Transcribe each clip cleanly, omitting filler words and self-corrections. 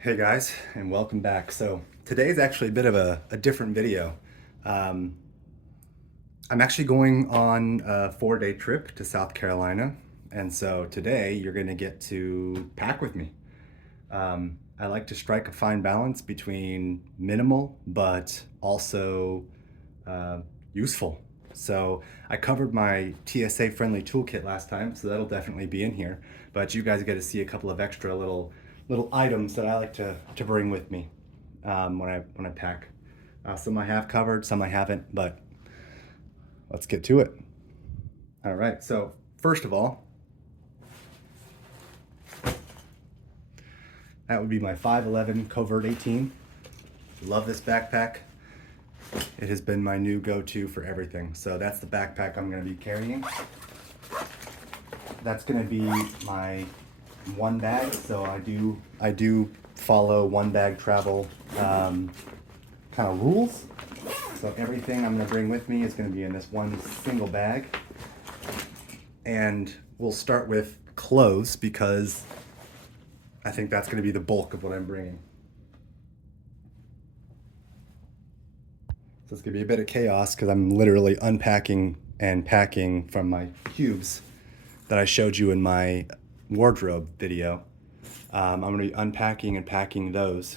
Hey guys, and welcome back. So today's actually a bit of a different video. Um, I'm actually going on a 4-day trip to South Carolina, and so today you're going to get to pack with me. I like to strike a fine balance between minimal but also uh, useful. So I covered my TSA friendly toolkit last time, so that'll definitely be in here. But you guys get to see a couple of extra little items that I like to bring with me when I pack. Some I have covered, some I haven't, but let's get to it. All right. So first of all, that would be my 511 Covert 18. Love this backpack. It has been my new go-to for everything. So that's the backpack I'm going to be carrying. That's going to be my one bag. So I do follow one bag travel kind of rules. So everything I'm going to bring with me is going to be in this one single bag. And we'll start with clothes because I think that's going to be the bulk of what I'm bringing. So it's gonna be a bit of chaos because I'm literally unpacking and packing from my cubes that I showed you in my wardrobe video. I'm gonna be unpacking and packing those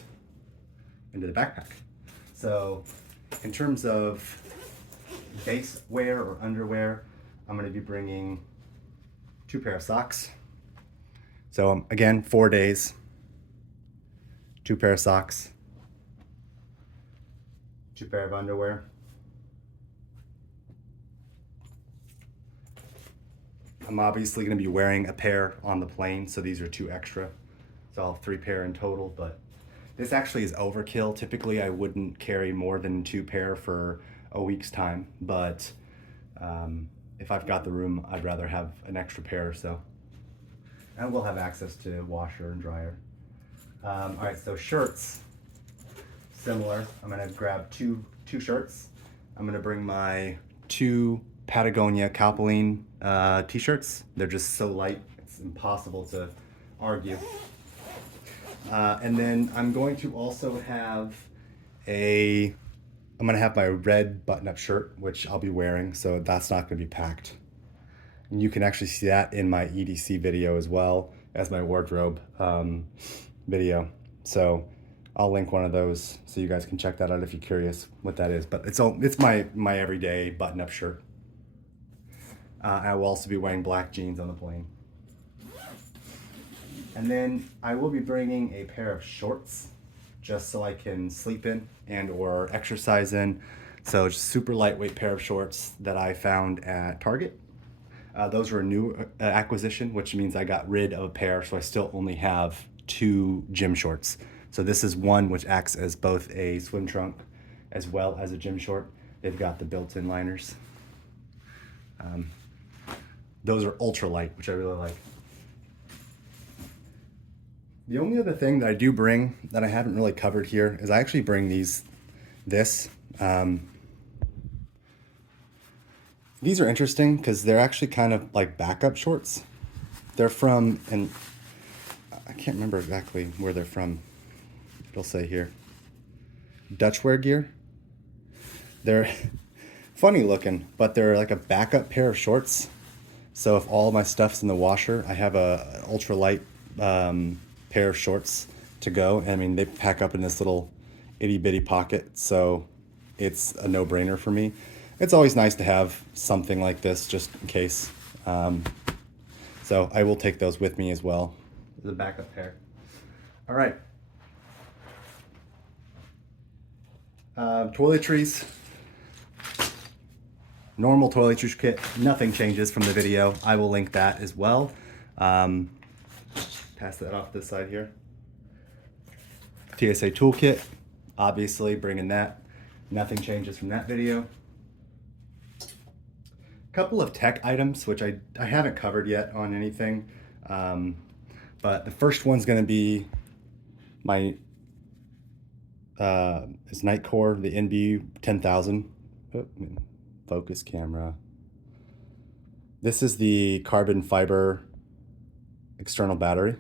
into the backpack. So in terms of base wear or underwear, I'm gonna be bringing 2 pair of socks. So again, 4 days, 2 pair of socks, 2 pair of underwear. I'm obviously going to be wearing a pair on the plane, so these are 2 extra. It's all 3 pair in total, but this actually is overkill. Typically, I wouldn't carry more than 2 pair for a week's time, but if I've got the room, I'd rather have an extra pair or so. And we'll have access to washer and dryer. All right, so shirts, similar. I'm gonna grab two shirts. I'm gonna bring my 2 Patagonia Cowpelline t-shirts. They're just so light, it's impossible to argue. And then I'm going to also have I'm gonna have my red button-up shirt, which I'll be wearing, so that's not gonna be packed. And you can actually see that in my EDC video as well as my wardrobe video. So I'll link one of those so you guys can check that out if you're curious what that is. But it's my everyday button-up shirt. I will also be wearing black jeans on the plane. And then I will be bringing a pair of shorts just so I can sleep in and or exercise in. So just super lightweight pair of shorts that I found at Target. Those were a new acquisition, which means I got rid of a pair, so I still only have 2 gym shorts. So this is one which acts as both a swim trunk as well as a gym short. They've got the built-in liners. Those are ultra light, which I really like. The only other thing that I do bring that I haven't really covered here is I actually bring this. These are interesting because they're actually kind of like backup shorts. They're from, and I can't remember exactly where they're from. It'll say here. Dutch wear gear. They're funny looking, but they're like a backup pair of shorts. So if all my stuff's in the washer, I have an ultralight pair of shorts to go. I mean, they pack up in this little itty bitty pocket, so it's a no-brainer for me. It's always nice to have something like this just in case. So I will take those with me as well as a backup pair. All right. Toiletries. Normal toiletries kit, nothing changes from the video. I will link that as well. Pass that off this side here. TSA toolkit, obviously bringing that. Nothing changes from that video. Couple of tech items, which I haven't covered yet on anything. But the first one's gonna be my is Nightcore, the NB 10,000. Oh, focus camera. This is the carbon fiber external battery.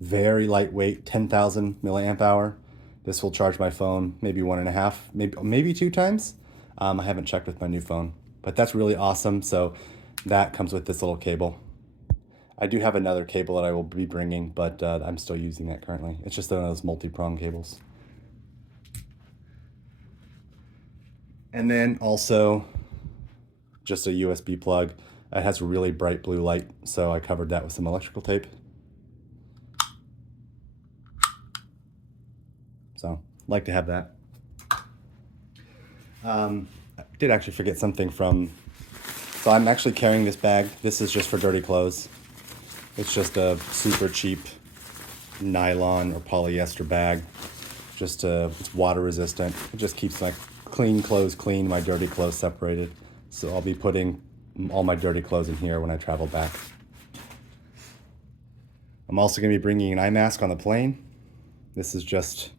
very lightweight, 10,000 milliamp hour. This will charge my phone maybe 1.5, maybe 2 times. I haven't checked with my new phone, but that's really awesome. So that comes with this little cable. I do have another cable that I will be bringing, but I'm still using that currently. It's just one of those multi-prong cables. And then also just a USB plug. It has a really bright blue light, so I covered that with some electrical tape. So, like to have that. I did actually forget something so I'm actually carrying this bag. This is just for dirty clothes. It's just a super cheap nylon or polyester bag. It's water resistant. It just keeps my clean clothes clean, my dirty clothes separated. So I'll be putting all my dirty clothes in here when I travel back. I'm also going to be bringing an eye mask on the plane. This is just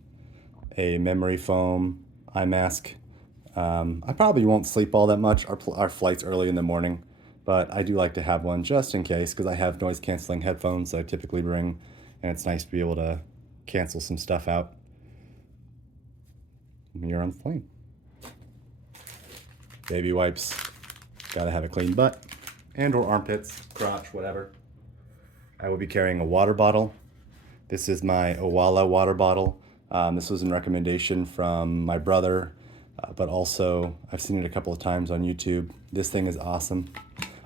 a memory foam eye mask. I probably won't sleep all that much. Our flight's early in the morning, but I do like to have one just in case, because I have noise canceling headphones that I typically bring, and it's nice to be able to cancel some stuff out when you're on the plane. Baby wipes. Gotta have a clean butt and or armpits, crotch, whatever. I will be carrying a water bottle. This is my Owala water bottle. This was a recommendation from my brother, but also I've seen it a couple of times on YouTube. This thing is awesome.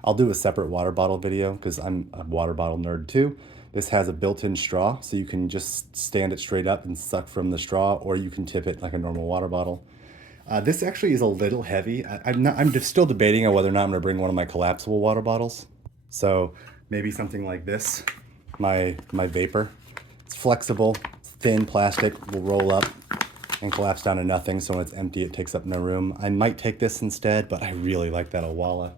I'll do a separate water bottle video because I'm a water bottle nerd too. This has a built-in straw, so you can just stand it straight up and suck from the straw, or you can tip it like a normal water bottle. This actually is a little heavy. I'm just still debating on whether or not I'm gonna bring one of my collapsible water bottles. So maybe something like this, my Vapor. It's flexible, it's thin plastic, will roll up and collapse down to nothing. So when it's empty, it takes up no room. I might take this instead, but I really like that Owala.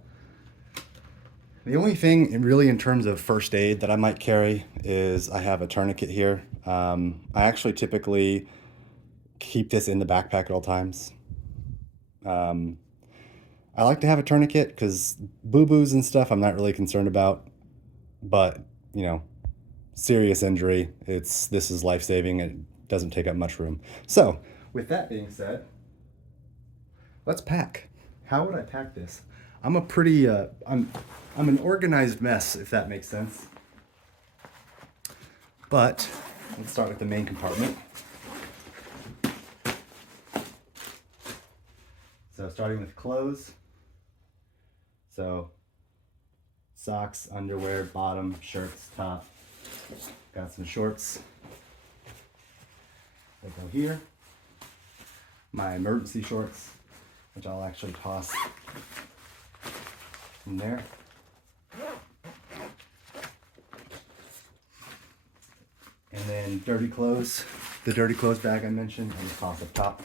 The only thing really in terms of first aid that I might carry is I have a tourniquet here. I actually typically keep this in the backpack at all times. I like to have a tourniquet because boo-boos and stuff I'm not really concerned about, but serious injury, this is life-saving. It doesn't take up much room. So with that being said, let's pack. How would I pack this? I'm an organized mess, if that makes sense. But let's start with the main compartment. So starting with clothes. So socks, underwear, bottom, shirts, top. Got some shorts that go here. My emergency shorts, which I'll actually toss in there. And then dirty clothes. The dirty clothes bag I mentioned, and toss up top.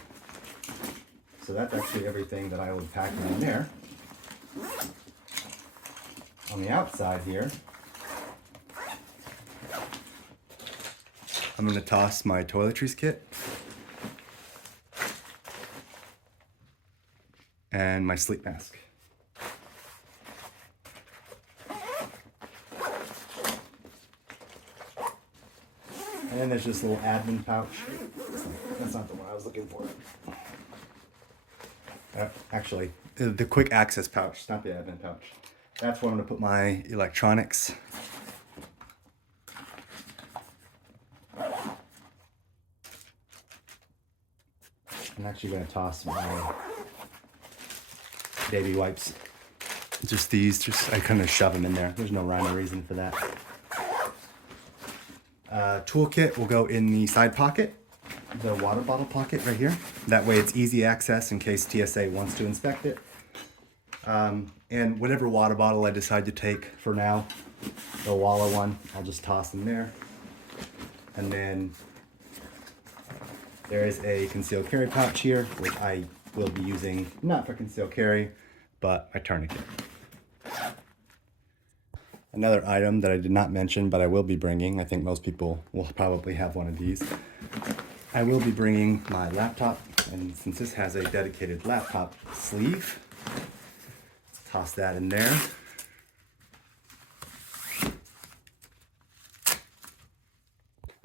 So that's actually everything that I would pack in there. On the outside here, I'm going to toss my Toiletries kit and my sleep mask. And then there's this little admin pouch. That's not the one I was looking for. Actually, the quick access pouch, not the admin pouch. That's where I'm going to put my electronics. I'm actually going to toss my baby wipes. Just these, I kind of shove them in there. There's no rhyme or reason for that. Toolkit will go in the side pocket, the water bottle pocket right here. That way it's easy access in case TSA wants to inspect it. And whatever water bottle I decide to take for now, the Owala one, I'll just toss in there. And then there is a concealed carry pouch here, which I will be using not for concealed carry, but my tourniquet. Another item that I did not mention, but I will be bringing, I think most people will probably have one of these. I will be bringing my laptop, and since this has a dedicated laptop sleeve, let's toss that in there.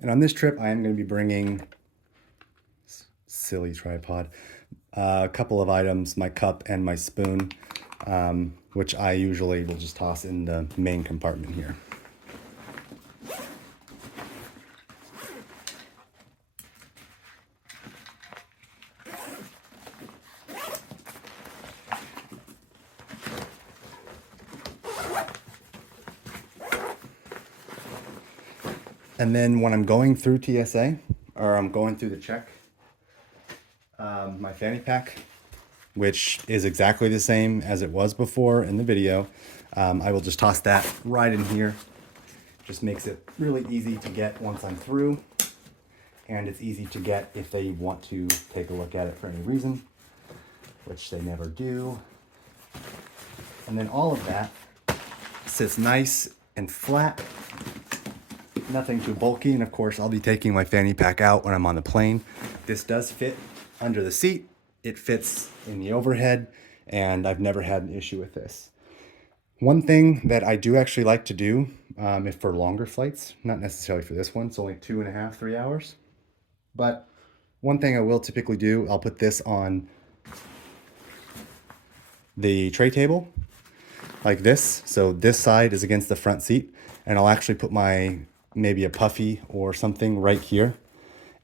And on this trip, I am going to be bringing, silly tripod, a couple of items, my cup and my spoon, which I usually will just toss in the main compartment here. And then when I'm going through TSA, or I'm going through the check, my fanny pack, which is exactly the same as it was before in the video, I will just toss that right in here. Just makes it really easy to get once I'm through, and it's easy to get if they want to take a look at it for any reason, which they never do. And then all of that sits nice and flat, nothing too bulky. And of course, I'll be taking my fanny pack out when I'm on the plane. This does fit under the seat. It fits in the overhead, and I've never had an issue with this. One thing that I do actually like to do, if for longer flights, not necessarily for this one, it's only 2.5, 3 hours. But one thing I will typically do, I'll put this on the tray table like this. So this side is against the front seat, and I'll actually put maybe a puffy or something right here,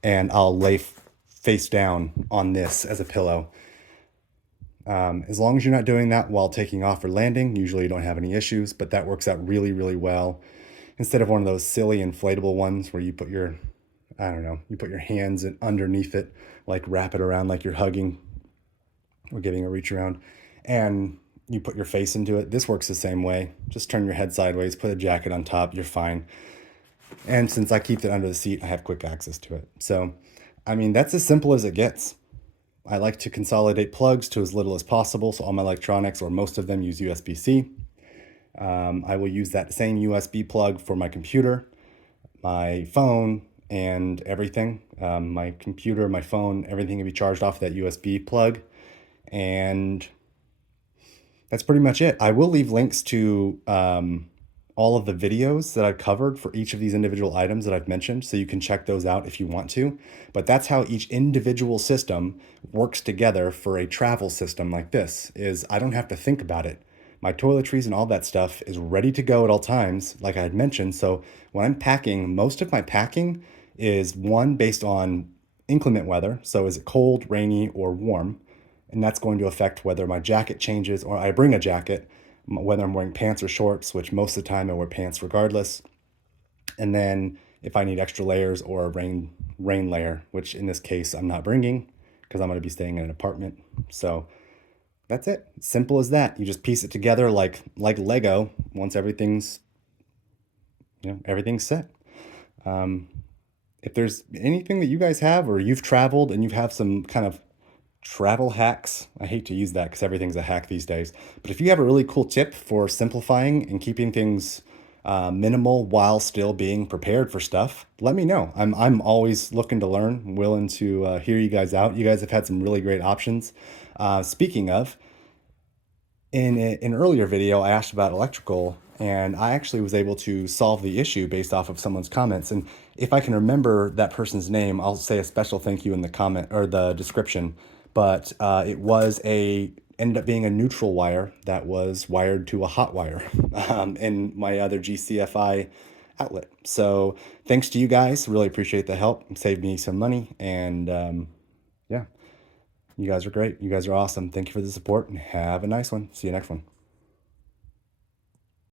and I'll lay face down on this as a pillow. As long as you're not doing that while taking off or landing, usually you don't have any issues, but that works out really, really well. Instead of one of those silly inflatable ones where you put your, you put your hands underneath it, like wrap it around like you're hugging or giving a reach around, and you put your face into it. This works the same way. Just turn your head sideways, put a jacket on top, you're fine. And since I keep it under the seat, I have quick access to it. So, I mean, that's as simple as it gets. I like to consolidate plugs to as little as possible, so all my electronics, or most of them, use USB-C. I will use that same USB plug for my computer, my phone, and everything. My computer, my phone, everything can be charged off that USB plug. And that's pretty much it. I will leave links to all of the videos that I've covered for each of these individual items that I've mentioned, so you can check those out if you want to. But that's how each individual system works together for a travel system like this, is I don't have to think about it. My toiletries and all that stuff is ready to go at all times, like I had mentioned. So when I'm packing, most of my packing is based on inclement weather. So is it cold, rainy, or warm? And that's going to affect whether my jacket changes, or I bring a jacket, whether I'm wearing pants or shorts, which most of the time I wear pants regardless. And then if I need extra layers or a rain layer, which in this case I'm not bringing because I'm going to be staying in an apartment. So that's it. Simple as that. You just piece it together like Lego once everything's set. If there's anything that you guys have, or you've traveled and you have some kind of travel hacks, I hate to use that because everything's a hack these days, but if you have a really cool tip for simplifying and keeping things minimal while still being prepared for stuff, let me know. I'm always looking to learn, willing to hear you guys out. You guys have had some really great options. Speaking of, in an earlier video, I asked about electrical, and I actually was able to solve the issue based off of someone's comments. And if I can remember that person's name, I'll say a special thank you in the comment or the description. But it ended up being a neutral wire that was wired to a hot wire in my other GCFI outlet. So thanks to you guys. Really appreciate the help. It saved me some money. And yeah, you guys are great. You guys are awesome. Thank you for the support, and have a nice one. See you next one.